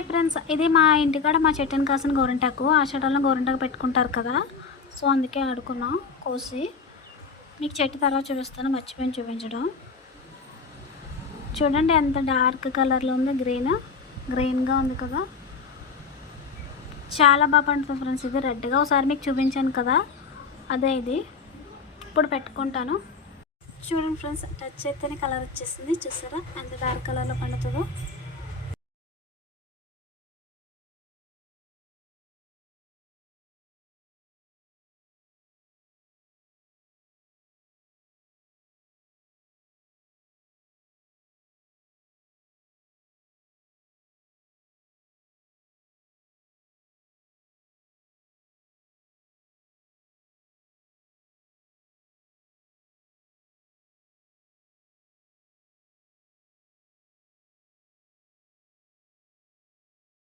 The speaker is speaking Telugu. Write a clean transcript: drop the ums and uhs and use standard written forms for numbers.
హాయ్ ఫ్రెండ్స్, ఇది మా ఇంటికాడ మా చెట్టుని కాసిన గోరింటాకు. ఆషాఢంలో గోరింటాకు పెట్టుకుంటారు కదా, సో అందుకే ఆడుకున్నాం కోసి. మీకు చెట్టు తర్వాత చూపిస్తాను, మర్చిపోయి చూపించడం. చూడండి ఎంత డార్క్ కలర్లో ఉంది, గ్రీన్గా ఉంది కదా, చాలా బాగా పండుతుంది ఫ్రెండ్స్. ఇది రెడ్గా ఒకసారి మీకు చూపించాను కదా, అదే ఇది. ఇప్పుడు పెట్టుకుంటాను. చూడండి ఫ్రెండ్స్, టచ్ అయితేనే కలర్ వచ్చేసింది. చూసారా ఎంత డార్క్ కలర్లో పండుతుందో.